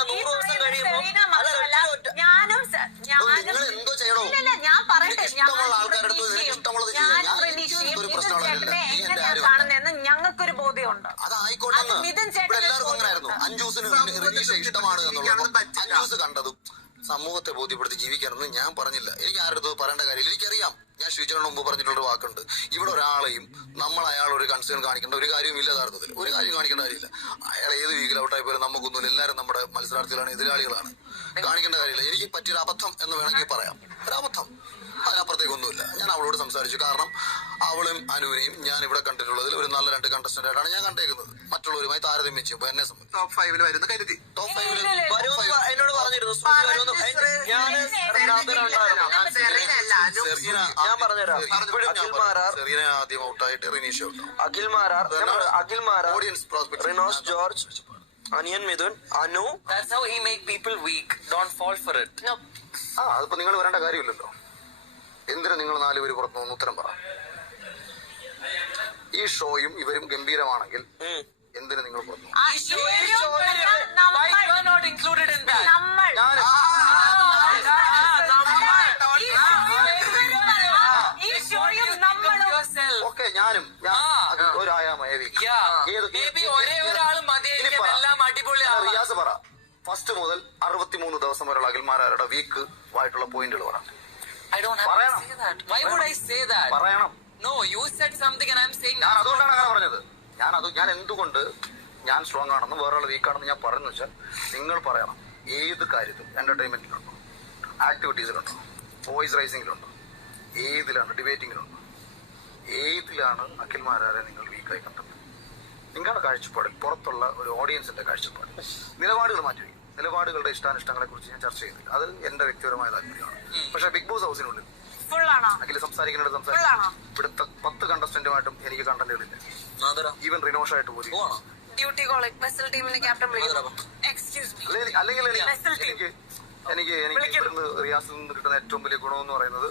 പറയണം 100 ദിവസം കഴിയുമ്പോൾ ഞാനും നിങ്ങൾ എന്തോ ചെയ്യണോ? ഞാൻ പറയട്ടെ, ഇഷ്ടമുള്ള ആൾക്കാരുടെ ഇഷ്ടമുള്ളത് എങ്ങനെയാ കാണുന്നതെന്ന് ഞങ്ങൾക്കൊരു ബോധ്യമുണ്ട്. അതായിക്കോട്ടെന്ന് മിഥുൻ ഇവിടെ ചേട്ടൻ എല്ലാവർക്കും അങ്ങനെയായിരുന്നു. അഞ്ജൂസിന് റിനീഷ ഇഷ്ടമാണ് എന്നുള്ളത് അഞ്ജൂസ് കണ്ടതും സമൂഹത്തെ ബോധ്യപ്പെടുത്തി ജീവിക്കണമെന്ന് ഞാൻ പറഞ്ഞില്ല. എനിക്ക് ആരുടെ അടുത്ത് പറയേണ്ട കാര്യമില്ല. എനിക്കറിയാം, ഞാൻ ശ്രീചേട്ടന് മുമ്പ് പറഞ്ഞിട്ടുള്ള വാക്കുണ്ട്. ഇവിടെ ഒരാളെയും നമ്മൾ അയാൾ ഒരു കൺസേൺ കാണിക്കേണ്ട ഒരു കാര്യവും ഇല്ല. യഥാർത്ഥത്തിൽ ഒരു കാര്യം കാണിക്കേണ്ട കാര്യമില്ല. അയാൾ ഏത് വീക്കിൽ ഔട്ടായി പോലും നമുക്കൊന്നുമില്ല. എല്ലാവരും നമ്മുടെ മത്സരാർത്ഥികളാണ്, എതിരാളികളാണ്. കാണിക്കേണ്ട കാര്യമില്ല. എനിക്ക് പറ്റിയൊരു അബദ്ധം എന്ന് വേണമെങ്കിൽ പറയാം. ഒരു അബദ്ധം, അതിനപ്പുറത്തേക്കൊന്നുമില്ല. ഞാൻ അവളോട് സംസാരിച്ചു. കാരണം അവളും അനുവിനെയും ഞാൻ ഇവിടെ കണ്ടിട്ടുള്ളതിൽ ഒരു നല്ല 2 കണ്ടസ്റ്റന്റ് ആയിട്ടാണ് ഞാൻ കണ്ടേക്കുന്നത്. മറ്റുള്ളവരുമായി താരതമ്യം ചെയ്യുമ്പോൾ എന്നെ സംബന്ധിച്ച് ടോപ്പ് 5 വരുന്ന കരുതി. ടോപ്പ് 5 പറഞ്ഞിരുന്നു. എന്നോട് പറഞ്ഞിരുന്നു. ഞാൻ പറഞ്ഞുതരാം. സെറീന ആദ്യം ഔട്ടായിട്ട് Reneesha out. Akhil Marar, audience prospect, Rinosh George, Aniyan Mithun, Anu. That's how he make people weak. Don't fall for it. No. അതിപ്പോ നിങ്ങൾ വരേണ്ട കാര്യമില്ലല്ലോ. എന്തിനു നിങ്ങൾ 4 പേര് പുറത്തു നിന്ന് ഉത്തരം പറ. ഈ ഷോയും ഇവരും ഗംഭീരമാണെങ്കിൽ എന്തിനു നിങ്ങൾ പുറത്തു? Why you are not included in that? Okay, ഞാനും ഒരു ആയാമേവി Maybe ഒരേ ഒരാള് മതിയായിരിക്കും എല്ലാം അടിപൊളിയാണ്. റിയാസ് പറ. ഫസ്റ്റ് മുതൽ 63 ദിവസം വരെയുള്ള അഖിൽമാരുടെ വീക്ക് ആയിട്ടുള്ള പോയിന്റുകൾ പറ. I don't have to say that. Why would I say that? പറയണം. No, you said something and I'm saying ഞാൻ അതുകൊണ്ടാണ് അങ്ങനെ പറഞ്ഞത്. ഞാൻ എന്തുകൊണ്ട് ഞാൻ സ്ട്രോങ് ആണെന്ന് വേറൊരാൾ വീക്കാണെന്ന് ഞാൻ പറഞ്ഞു വെച്ചാൽ നിങ്ങൾ പറയണം. ഏത് കാര്യത്തിൽ എന്റർടൈൻമെന്റിലുണ്ടോ, ആക്ടിവിറ്റീസിലുണ്ടോ, വോയിസ് റൈസിംഗിലുണ്ടോ, ഏതിലാണ്, ഡിബേറ്റിംഗിലുണ്ടോ, ഏതിലാണ് അഖിൽമാരെ നിങ്ങൾ വീക്കായി കണ്ടത്? നിങ്ങളുടെ കാഴ്ചപ്പാടിൽ, പുറത്തുള്ള ഒരു ഓഡിയൻസിന്റെ കാഴ്ചപ്പാട്, നിലപാടുകൾ മാറ്റി. നിലപാടുകളുടെ ഇഷ്ടാനിഷ്ടങ്ങളെ കുറിച്ച് ഞാൻ ചർച്ച ചെയ്യുന്നില്ല. അത് എന്റെ വ്യക്തിപരമായ താല്പര്യമാണ്. പക്ഷെ ബിഗ് ബോസ് ഹൗസിനുള്ളിൽ അഖിൽ സംസാരിക്കുന്നിടത്ത് സംസാരിക്കും. ഇവിടുത്തെ 10 കണ്ടസ്റ്റന്റുമായിട്ടും എനിക്ക് കണ്ടന്റുകളില്ല. ഈവൻ റിനോഷായിട്ട് പോലും ഡ്യൂട്ടി കോളിംഗ് വെസൽ ടീമിന് ക്യാപ്റ്റൻ എക്സ്ക്യൂസ് മീ. അല്ലെങ്കിൽ എനിക്ക് റിയാസിൽ നിന്ന് കിട്ടുന്ന ഏറ്റവും വലിയ ഗുണമെന്ന് പറയുന്നത്